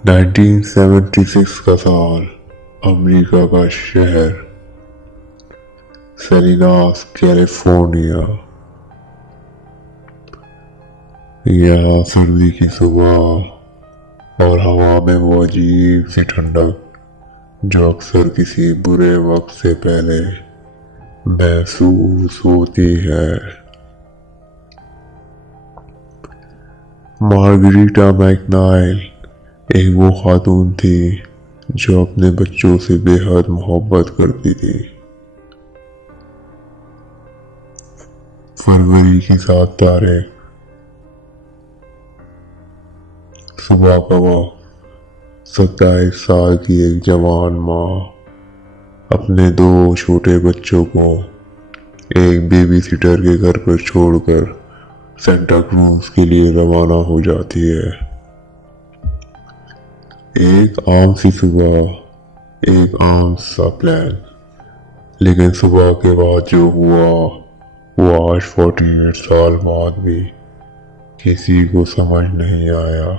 1976 का साल, अमेरिका का शहर सेलिनास, कैलिफोर्निया। यहाँ सर्दी की सुबह और हवा में वो अजीब सी ठंडक जो अक्सर किसी बुरे वक्त से पहले महसूस होती है। मार्गरीटा मैकनाइल एक वो खातून थी जो अपने बच्चों से बेहद मोहब्बत करती थी। फरवरी की 7 तारीख, सुबह का वक्त। 27 साल की एक जवान माँ अपने 2 छोटे बच्चों को एक बेबी सिटर के घर पर छोड़कर सेंटा क्रूज के लिए रवाना हो जाती है। एक आम सी सुबह, एक आम सा प्लान, लेकिन सुबह के बाद जो हुआ वो आज 48 साल बाद भी किसी को समझ नहीं आया।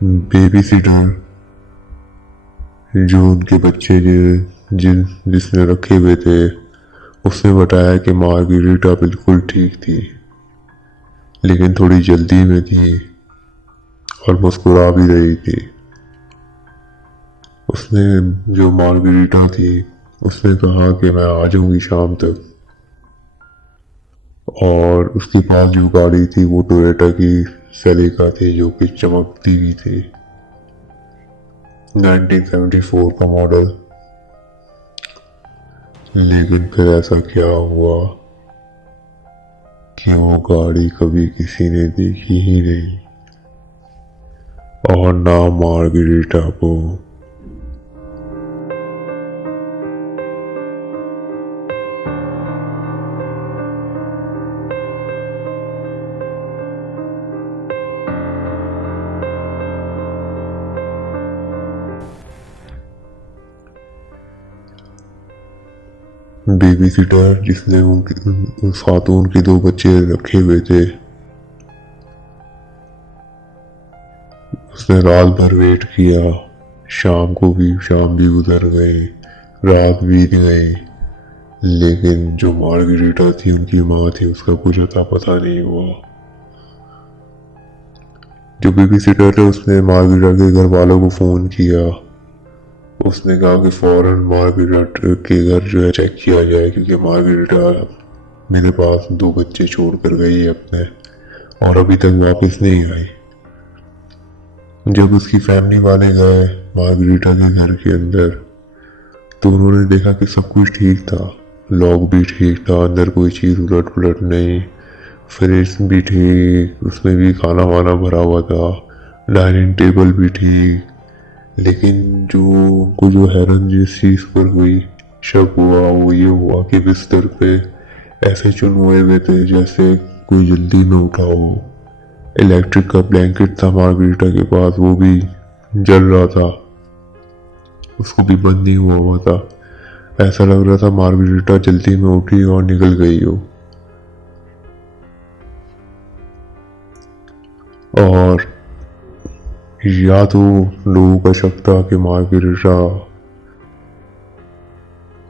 बेबी सिटर जो उनके बच्चे जिसने रखे हुए थे, उसने बताया कि मार्गरीटा बिल्कुल ठीक थी, लेकिन थोड़ी जल्दी में थी और मुस्कुरा भी रही थी। उसने जो मार्गरीटा थी उसने कहा कि मैं आ जाऊंगी शाम तक, और उसके पास जो गाड़ी थी वो टोयोटा की सेलिका थी जो कि चमकती भी थी। 1974 का मॉडल। लेकिन फिर ऐसा क्या हुआ कि वो गाड़ी कभी किसी ने देखी ही नहीं, और ना मार्गरीटा को। बेबी सिटर जिसने उस खातून के 2 बच्चे रखे हुए थे, उसने रात भर वेट किया। शाम भी गुजर गई, रात बीत गई, लेकिन जो मार्गरीटा थी, उनकी माँ थी, उसका कुछ अता पता नहीं हुआ। जो बेबी सिटर है उसने मार्गरीटा के घर वालों को फोन किया। उसने कहा कि फौरन मार्गरीटा के घर जो है चेक किया जाए, क्योंकि मार्गरीटा मेरे पास 2 बच्चे छोड़ कर गई है अपने, और अभी तक वापस नहीं आई। जब उसकी फैमिली वाले गए मार्गरीटा के घर के अंदर, तो उन्होंने देखा कि सब कुछ ठीक था। लॉक भी ठीक था, अंदर कोई चीज़ उलट पुलट नहीं, फ्रिज भी ठीक, उसमें भी खाना वाना भरा हुआ था, डाइनिंग टेबल भी ठीक। लेकिन जो हैरत जिस चीज़ पर हुई, शक हुआ, वो ये हुआ कि बिस्तर पे ऐसे चुन हुए थे जैसे कोई जल्दी में उठा हो। इलेक्ट्रिक का ब्लैंकेट था मार्गरीटा के पास, वो भी जल रहा था, उसको भी बंद नहीं हुआ था। ऐसा लग रहा था मार्गरीटा जल्दी में उठी और निकल गई हो। और या तो लोगों का शक था कि मार्गरीटा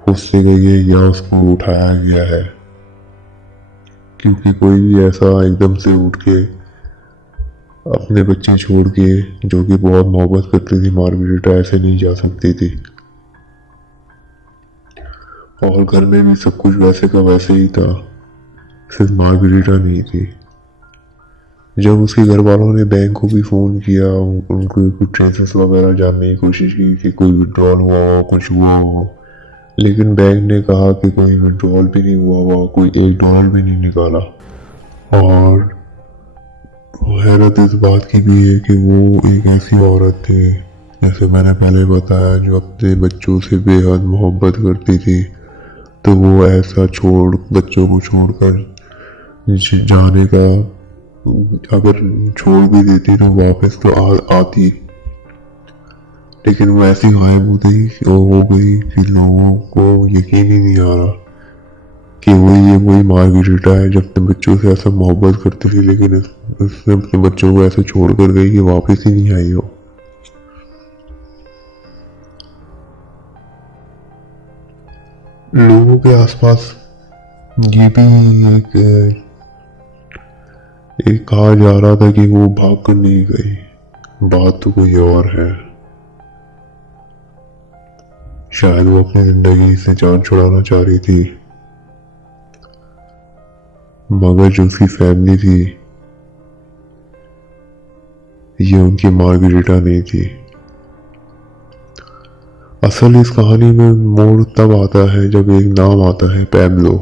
उससे गई है या उसको उठाया गया है, क्योंकि कोई भी ऐसा एकदम से उठ के अपने बच्चे छोड़ के, जो कि बहुत मोहब्बत करती थी मार्गरीटा, ऐसे नहीं जा सकती थी। और घर में भी सब कुछ वैसे का वैसे ही था, सिर्फ मार्गरीटा नहीं थी। जब उसके घर वालों ने बैंक को भी फ़ोन किया, उनको कुछ ट्रेसेस वगैरह जानने की कोशिश की कि कोई विड्रॉल हुआ हो, कुछ हुआ हो, लेकिन बैंक ने कहा कि कोई विड्रॉल भी नहीं हुआ, कोई $1 भी नहीं निकाला। और हैरत इस बात की भी है कि वो एक ऐसी औरत थी, जैसे मैंने पहले बताया, जो अपने बच्चों से बेहद मोहब्बत करती थी तो वो ऐसा छोड़ बच्चों को छोड़कर जाने का, अगर छोड़ भी देती तो वापस तो आती, लेकिन वो ऐसी गायब हो गई कि लोगों को यकीन ही नहीं आ रहा कि वही मार्गरेटा है जो अपने बच्चों से ऐसा मोहब्बत करती थी, लेकिन उसने अपने बच्चों को ऐसा छोड़ कर गई कि वापस ही नहीं आई हो। लोगों के आसपास ये भी एक कहा जा रहा था कि वो भाग कर नहीं गई, बात तो कोई और है। शायद वो अपनी जिंदगी से जान छुड़ाना चाह रही थी, मगर जो उसकी फैमिली थी ये उनकी मार्गरेटा नहीं थी। असल इस कहानी में मोड़ तब आता है जब एक नाम आता है पैब्लो।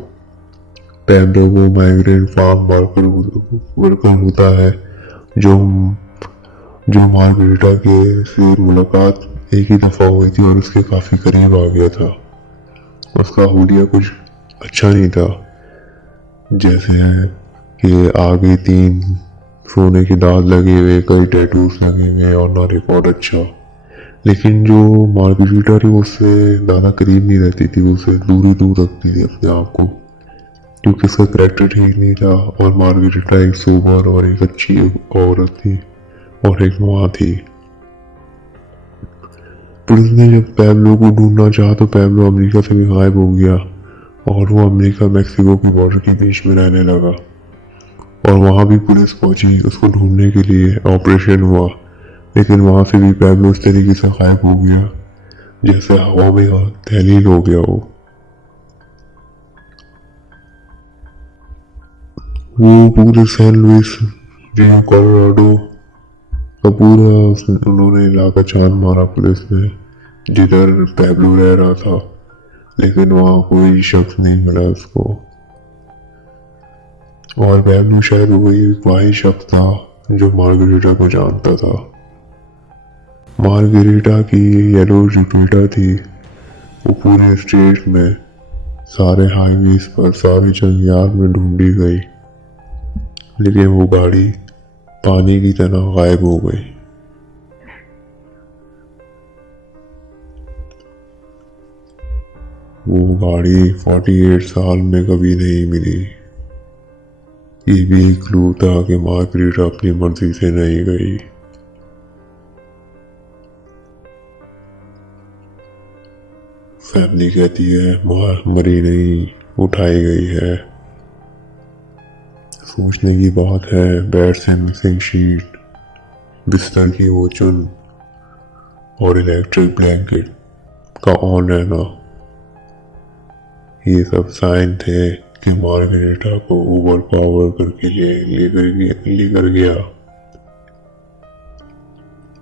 पैब्लो वो माइग्रेंट फार्म वर्कर होता है जो जो मार्गरेटा के से मुलाकात एक ही दफ़ा हुई थी और उसके काफ़ी करीब आ गया था। उसका हुलिया कुछ अच्छा नहीं था, जैसे है कि आगे 3 सोने के दांत लगे हुए, कई टैटूज लगे हुए और ना रिकॉर्ड अच्छा। लेकिन जो मार्गरेटा थी वो उससे ज़्यादा करीब नहीं रहती थी, वो उससे दूर रखती थी अपने आप को, क्योंकि उसका करेक्टर ठीक नहीं था। और मार्गरेटा एक सोबर और एक अच्छी औरत थी और एक माँ थी। पुलिस ने जब पैब्लो को ढूंढना चाहा तो पैब्लो अमेरिका से भी गायब हो गया और वो अमेरिका मैक्सिको की बॉर्डर के बीच में रहने लगा। और वहाँ भी पुलिस पहुंची उसको ढूंढने के लिए, ऑपरेशन हुआ, लेकिन वहाँ से भी पैब्लो इस तरीके से गायब हो गया जैसे हवा में तहलील हो गया हो। वो पूरे सैन लुइस रियो कोलोराडो का पूरा उन्होंने इलाका छान मारा पुलिस ने जिधर पैब्लो रह रहा था, लेकिन वहाँ कोई शख्स नहीं मिला उसको। और पैब्लो शायद वही वाही शख्स था जो मार्गरेटा को जानता था। मार्गरेटा की येलो जुपिटा थी, वो पूरे स्टेट में सारे हाईवेज पर, सारे जंगलात में ढूंढी गई, लेकिन वो गाड़ी पानी की तरह गायब हो गई। वो गाड़ी 48 साल में कभी नहीं मिली। ये भी एक क्लू था कि मार्गरेटा अपनी मर्जी से नहीं गई। फैमिली कहती है मरी नहीं, उठाई गई है। सोचने की बात है, बेड से मिसिंग शीट, बिस्तर की वो चुन और इलेक्ट्रिक ब्लैंकेट का ऑन रहना, ये सब साइन थे कि मार्गरेटा को ओवर पावर करके लेकर गया।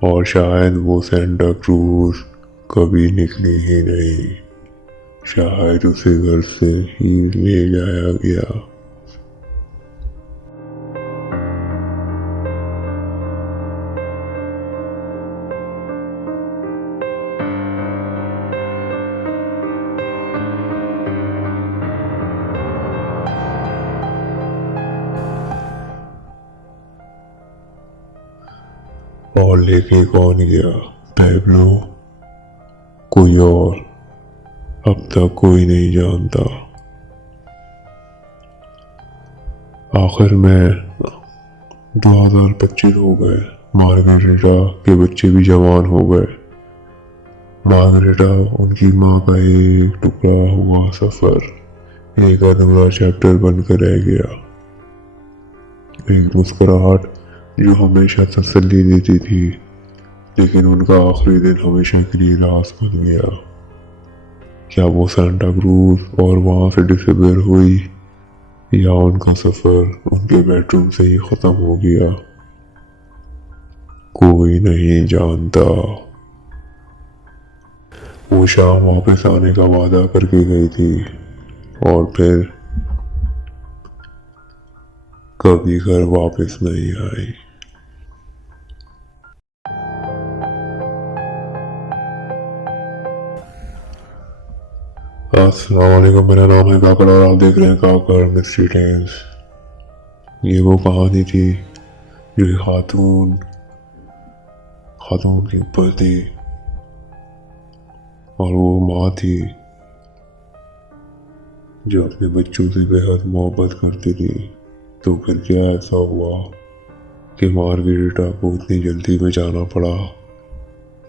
और शायद वो सेंटा क्रूज कभी निकली ही नहीं, शायद उसे घर से ही ले जाया गया। और लेके कौन गया? पैब्लो? कोई और? अब तक कोई नहीं जानता। आखिर में 2025 हो गए, मार्गरेटा के बच्चे भी जवान हो गए। मार्गरेटा उनकी माँ का एक टुकड़ा हुआ सफर, एक अधूरा चैप्टर बनकर रह गया। एक मुस्कुराहट जो हमेशा तसल्ली देती थी, लेकिन उनका आखिरी दिन हमेशा के लिए लाश बन गया। क्या वो सांता क्रूज और वहां से डिसअपियर हुई, या उनका सफर उनके बेडरूम से ही खत्म हो गया? कोई नहीं जानता। वो शाम वापस आने का वादा करके गई थी और फिर कभी घर वापस नहीं आई। अस्सलाम वालेकुम, मेरा नाम है काकर और आप देख रहे हैं काकर मिस्ट्री टेल्स। ये वो कहानी थी जो एक खातून खातून के ऊपर थी और वो माँ थी जो अपने बच्चों से बेहद मोहब्बत करती थी। तो फिर क्या ऐसा हुआ कि मार्गरेटा को इतनी जल्दी में जाना पड़ा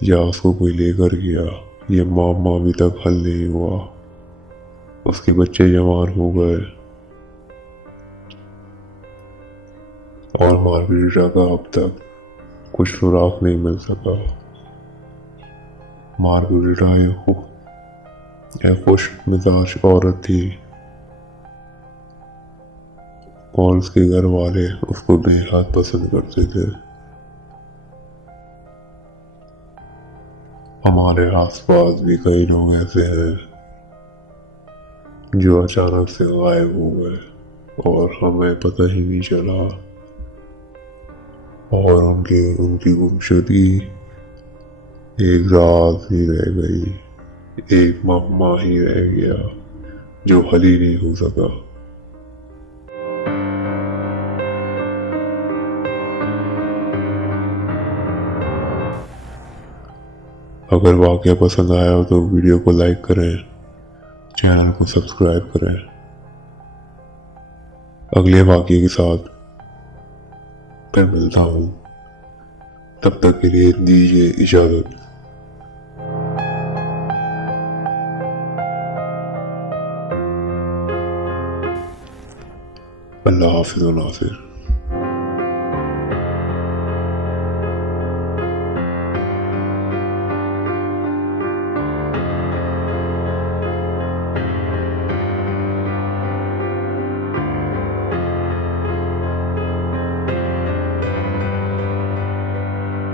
या उसको कोई लेकर गया, ये मामा अभी तक हल नहीं हुआ। उसके बच्चे जवान हो गए और मार्गरेटा का अब तक कुछ सुराग नहीं मिल सका। मार्गरेटा एक खुश मिजाज औरत थी और उसके घर वाले उसको बेहद पसंद करते थे। हमारे आसपास भी कई लोग ऐसे हैं जो अचानक से गायब हो गए और हमें पता ही नहीं चला, और उनकी उनकी गुमशुदगी एक राज ही रह गई, एक मामा ही रह गया जो हल ही नहीं हो सका। अगर वाकया पसंद आया हो तो वीडियो को लाइक करें, चैनल को सब्सक्राइब करें। अगले वाकये के साथ फिर मिलता हूँ, तब तक के लिए दीजिए इजाज़त। अल्लाह हाफिज़ व नासिर।